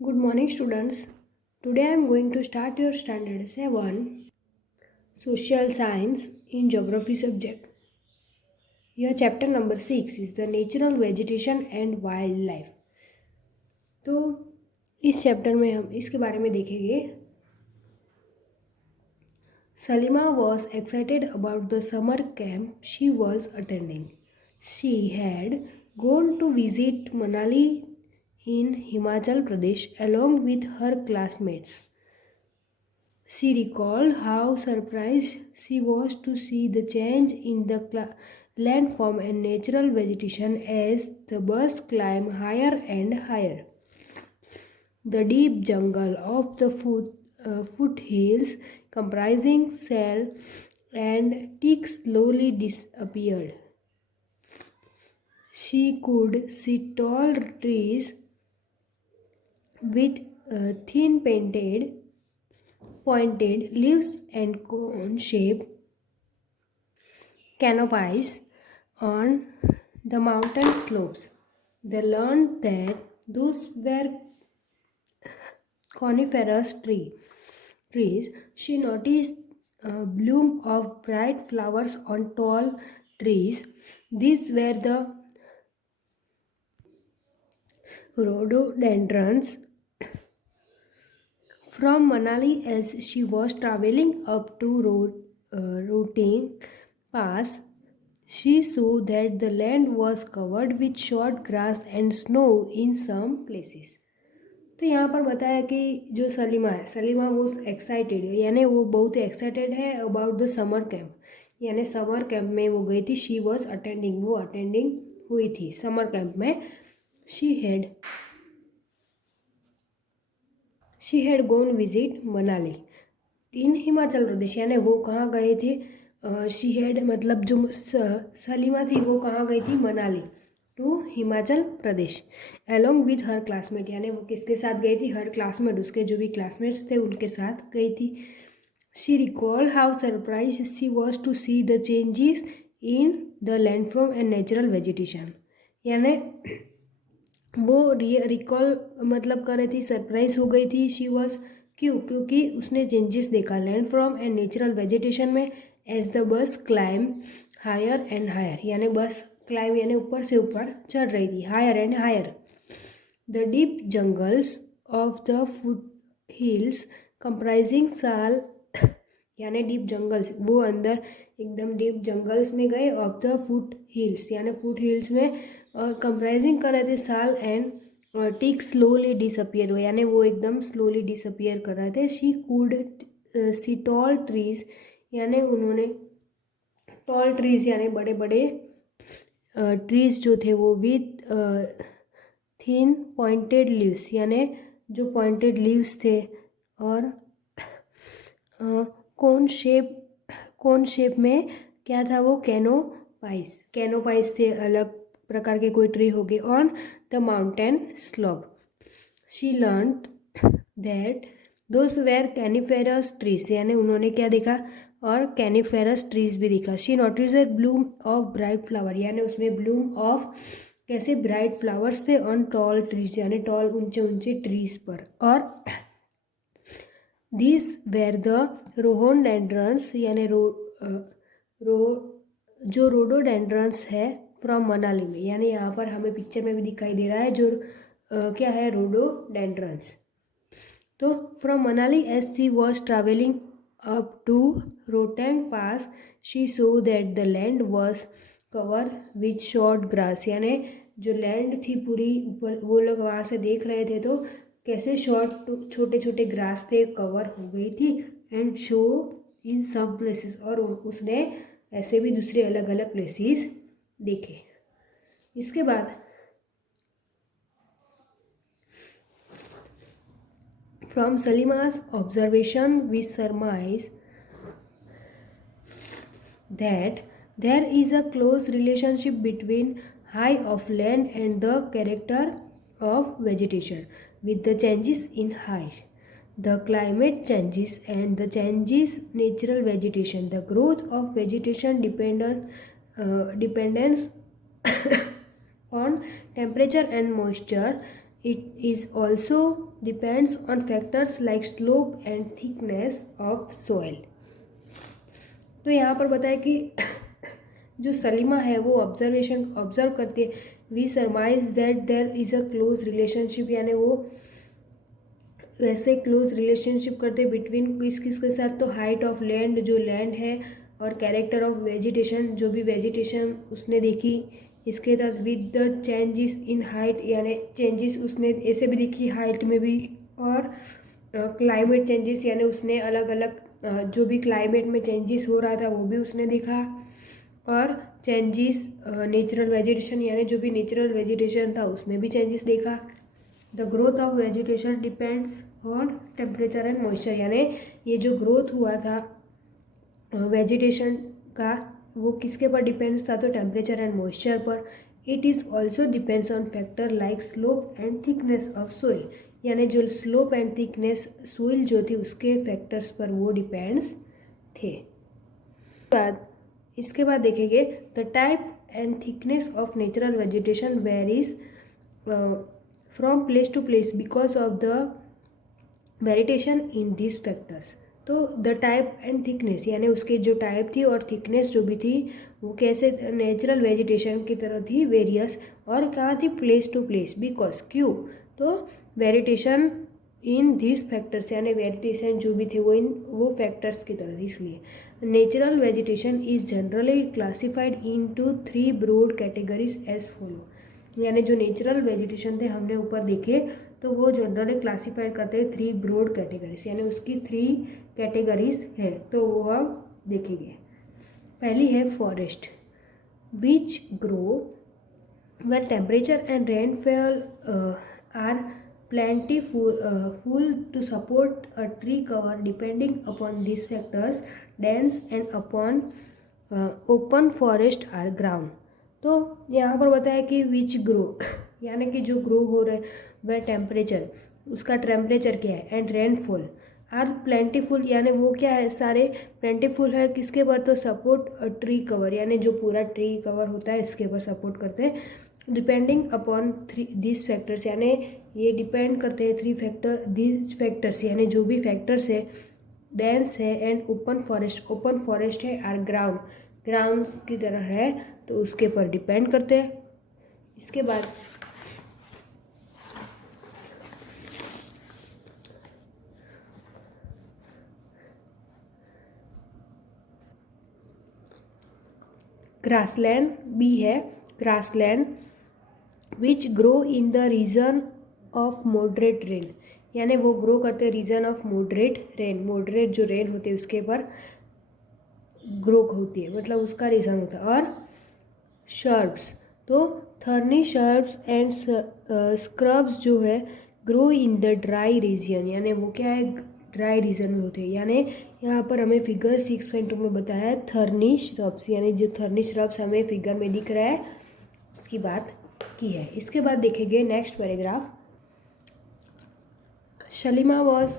Good morning, students. Today I am going to start your standard 7 social science in geography subject. Your chapter number 6 is the natural vegetation and wildlife. तो इस chapter में हम इसके बारे में देखेंगे. Salima was excited about the summer camp she was attending. She had gone to visit Manali in Himachal Pradesh along with her classmates. She recalled how surprised she was to see the change in the landform and natural vegetation as the bus climbed higher and higher. The deep jungle of the foothills, comprising sal and teak, slowly disappeared. She could see tall trees with thin pointed leaves and cone-shaped canopies on the mountain slopes. They learned that those were coniferous trees. She noticed a bloom of bright flowers on tall trees. These were the rhododendrons. From Manali, as she was traveling up to Rohtang Pass, she saw that the land was covered with short grass and snow in some places. तो यहाँ पर बताया कि जो सलीमा वो excited है, यानी वो बहुत एक्साइटेड है अबाउट द समर कैंप, यानी समर कैंप में वो गई थी. शी वॉज अटेंडिंग, वो अटेंडिंग हुई थी समर कैंप में. She had gone visit Manali in Himachal Pradesh, यानी वो कहाँ गए थे. शी हैड मतलब जो सलीमा थी वो कहाँ गई थी, Manali to Himachal Pradesh along with her classmate, यानी वो किसके साथ गई थी, हर क्लासमेट, उसके जो भी क्लासमेट्स थे उनके साथ गई थी. She recall how surprise she was to see the changes in the landform and natural vegetation, यानी वो रिकॉल मतलब कर रही थी, सरप्राइज हो गई थी. शी वॉज क्योंकि उसने चेंजेस देखा लैंडफॉर्म एंड नेचुरल वेजिटेशन में. As the bus climb higher and higher, यानी बस क्लाइम यानी ऊपर से ऊपर चढ़ रही थी, higher and higher. The deep jungles of the foot hills comprising sal, यानी डीप जंगल्स, वो अंदर एकदम डीप जंगल्स में गए. ऑफ द फुट हिल्स, यानी फुट हिल्स में, और कंप्राइजिंग कर रहे थे साल एंड टीक स्लोली डिसअपियर, यानी वो एकदम स्लोली डिसअपियर कर रहे थे. She could see tall trees, यानी उन्होंने टॉल ट्रीज यानी बड़े बड़े ट्रीज जो थे वो विथ थिन पॉइंटेड लीव्स, यानी जो पॉइंटेड लीव्स थे, और कोन शेप में क्या था वो, कैनोपाइस थे, अलग प्रकार के कोई ट्री हो गए. On the mountain slope she learned that those were coniferous trees, यानी उन्होंने क्या देखा, और कैनिफेरस ट्रीज भी देखा. She notice the bloom of bright flower, यानी उसमें ब्लूम ऑफ कैसे ब्राइट फ्लावर्स थे ऑन टॉल ट्रीज, यानी टॉल ऊंचे ऊंचे ट्रीज पर. और दिस वेर द रोडोडेंड्रंस, यानी जो रोडोडेंड्रंस है फ्रॉम मनाली में, यानी यहाँ पर हमें पिक्चर में भी दिखाई दे रहा है जो क्या है, रोडोडेंड्रंस. तो from Manali as she was travelling up to Rohtang Pass, she saw that the land was cover with short grass, यानी जो लैंड थी पूरी ऊपर, वो लोग वहाँ से देख रहे थे तो कैसे शॉर्ट छोटे छोटे ग्रास थे, कवर हो गई थी. एंड शो इन सब प्लेसेस, और उसने ऐसे भी दूसरे अलग अलग प्लेसेस देखे. इसके बाद from सलीमा's observation we surmise that there is a close relationship between height of land and the character of vegetation. With the changes in height, the climate changes and the changes natural vegetation. The growth of vegetation depends on temperature and moisture it is also depends on factors like slope and thickness of soil. तो यहाँ पर बताया कि जो सलीमा है वो observe करती है। We summarise that there is a close relationship, यानी वो वैसे क्लोज रिलेशनशिप करते बिटवीन किस किस के साथ, तो हाइट ऑफ लैंड, जो लैंड है, और कैरेक्टर ऑफ वेजिटेशन, जो भी वेजिटेशन उसने देखी, इसके साथ with the changes in height, यानी चेंजेस उसने ऐसे भी देखी हाइट में भी, और क्लाइमेट चेंजेस, यानी उसने अलग अलग जो भी क्लाइमेट में चेंजेस हो रहा था वो भी उसने देखा, और चेंजेस नेचुरल वेजिटेशन, यानी जो भी नेचुरल वेजिटेशन था उसमें भी चेंजेस देखा। The growth of vegetation depends on temperature and moisture, यानी ये जो ग्रोथ हुआ था वेजिटेशन का वो किसके पर डिपेंड्स था, तो टेम्परेचर एंड मॉइस्चर पर। It is also depends on factor like slope and thickness of soil, यानी जो स्लोप एंड थिकनेस सोइल जो थी उसके फैक्टर्स पर वो डिपेंड्स थे। इसके बाद देखेंगे the type and thickness of natural vegetation varies from place to place because of the variation in this factors. तो द टाइप एंड थिकनेस, यानी उसकी जो टाइप थी और थिकनेस जो भी थी वो कैसे नेचुरल वेजिटेशन की तरह थी, वेरियस, और कहाँ थी, प्लेस टू प्लेस, बिकॉज, क्यों, तो वेरिएशन इन दिस फैक्टर्स, यानी वेरिएशन जो भी थे वो फैक्टर्स की तरह थी, इसलिए natural vegetation is generally classified into 3 broad categories as follow, यानी जो नेचुरल वेजिटेशन थे हमने ऊपर देखे तो वो जनरली क्लासीफाइड करते हैं 3 ब्रॉड कैटेगरीज, यानी उसकी 3 कैटेगरीज हैं, तो वो हम देखेंगे। पहली है forest, which grow where temperature and rainfall are plentiful to support a tree cover depending upon these factors. Dense and upon open forest are ground। तो यहाँ पर बताया कि विच ग्रो यानी कि जो ग्रो हो रहे वह टेम्परेचर, उसका टेम्परेचर क्या है, एंड रेनफॉल आर प्लेंटीफुल, यानी वो क्या है, सारे प्लेंटीफुल है किसके पर, तो सपोर्ट ट्री कवर, यानी जो पूरा ट्री कवर होता है इसके ऊपर सपोर्ट करते हैं। डिपेंडिंग अपॉन दिस फैक्टर्स, यानी ये डिपेंड करते हैं 3 फैक्टर दिस फैक्टर्स, यानी जो भी फैक्टर्स है, डेंस है एंड ओपन फॉरेस्ट है, आर ग्राउंड की तरह है, तो उसके पर डिपेंड करते हैं। इसके बाद ग्रासलैंड भी है, grassland which grow in the region of moderate rain, यानी वो ग्रो करते region of moderate rain, moderate जो रेन होती है उसके पर ग्रो होती है, मतलब उसका रीजन होता है। और शर्ब्स, तो थर्नी शर्ब्स एंड स्क्रब्स जो है grow in the dry region, यानी वो क्या है, ड्राई रीजन में होते हैं, यानी यहाँ पर हमें फिगर 6.2 में बताया है थर्नी श्रब्स, यानी जो थर्नी श्रब्स हमें फिगर में दिख रहा है उसकी बात की है। इसके बाद देखेंगे next paragraph. Shalima was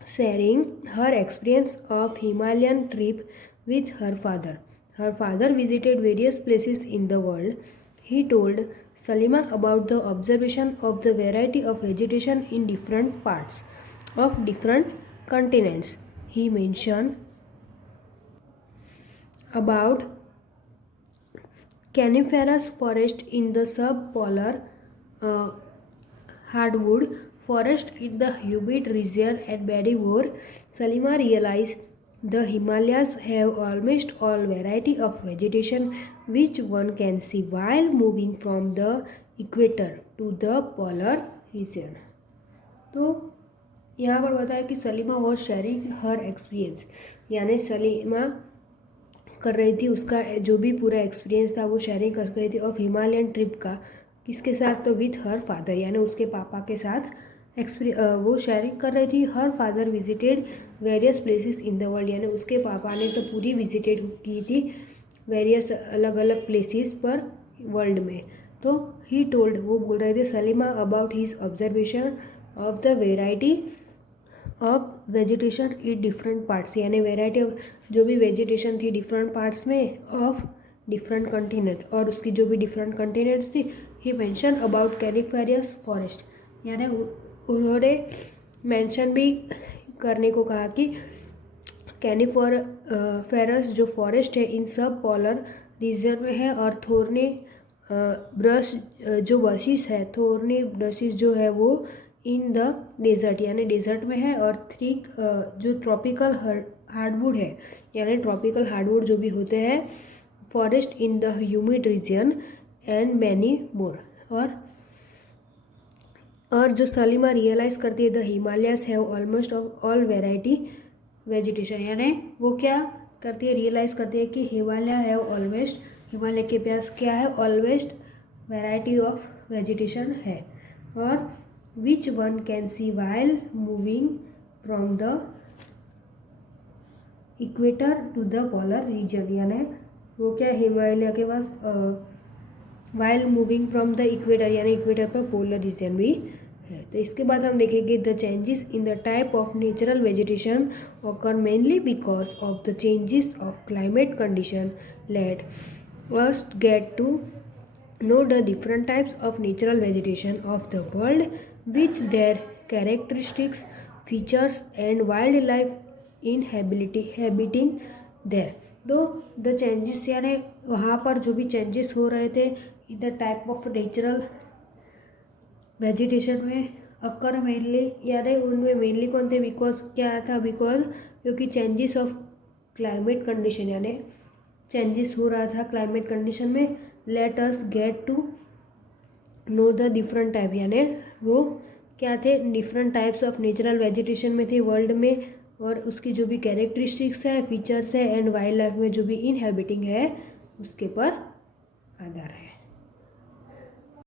sharing her experience of Himalayan trip with her father. Her father visited various places in the world. He told Salima about the observation of the variety of vegetation in different parts of different continents. He mentioned about coniferous forest in the subpolar hardwood forest in the humid region and many more. Salima realized the Himalayas have almost all variety of vegetation which one can see while moving from the equator to the polar region। तो यहाँ पर बताया कि Salima was sharing her experience, यानी सलीमा कर रही थी उसका जो भी पूरा एक्सपीरियंस था वो शेयरिंग कर रही थी ऑफ हिमालयन ट्रिप का, किसके साथ, तो विथ हर फादर, यानी उसके पापा के साथ वो शेयरिंग कर रही थी। Her father visited various places in the world, यानी उसके पापा ने तो पूरी विजिटेड की थी वेरियस अलग अलग प्लेसेस पर वर्ल्ड में। तो ही टोल्ड, वो बोल रहे थे Salima about his observation of the variety of vegetation in different parts, यानी वेराइटी ऑफ जो भी वेजिटेशन थी डिफरेंट पार्ट्स में ऑफ डिफरेंट कंटिनेंट, और उसकी जो भी डिफरेंट कंटिनेंट्स थी ही मेंशन अबाउट कैनिफेरियस फॉरेस्ट, यानी उन्होंने मेंशन भी करने को कहा कि कैनिफेरस जो फॉरेस्ट है इन सब पोलर रीजन में है, और थोर्नी ब्रश जो बशीज है, थोर्नी ब्रशीज जो है वो इन द डेजर्ट यानी डेजर्ट में है, और थ्रिक जो ट्रॉपिकल हार्डवुड है यानी ट्रॉपिकल हार्डवुड जो भी होते हैं forest in the humid region and many more. और जो सलीमा रियलाइज़ करती है the Himalayas have almost all variety vegetation, यानी वो क्या करती है, रियलाइज़ करती है कि हिमालय हैव ऑलवेस्ट, हिमालय के पास क्या है, ऑलवेस्ट वेराइटी ऑफ वेजिटेशन है, और which one can see while moving from the equator to the polar region, यानी वो क्या हिमालय के पास while moving from the equator यानी इक्वेटर पर पोलर रीजन भी है। तो इसके बाद हम देखेंगे the changes in the type of natural vegetation occur mainly because of the changes of climate condition. Let us get to know the different types of natural vegetation of the world with their characteristics, features and wildlife inhabiting there। तो the changes यानी वहाँ पर जो भी changes हो रहे थे इन the type of natural vegetation में अक्कर मेनली, यानी उनमें मेनली कौन थे, बिकॉज क्या था, बिकॉज क्योंकि चेंजेस ऑफ क्लाइमेट कंडीशन यानी चेंजेस हो रहा था क्लाइमेट कंडीशन में। Let us get to know the different type, यानी वो क्या थे, different types of natural vegetation में थे वर्ल्ड में, और उसकी जो भी कैरेक्टरिस्टिक्स है, फीचर्स है एंड वाइल्ड लाइफ में जो भी इनहेबिटिंग है उसके पर आधार है।